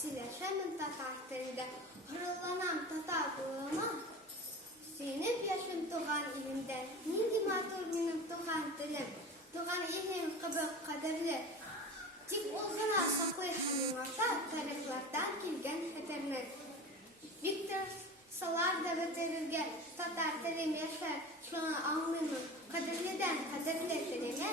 Sileşemin tatar tilinde, hırıllanan tatar bulama. Senin yaşın tuğan ilimden, nindi matur benim tuğan dilim. Tuğan ilim kıbık kaderli. Tik olgana saklay hanımata, tarihlardan kilgen eterler. Victor Salar da bitirirge, tatar tilim yaşar, şuna almıyım. Kaderliden kaderli tilime,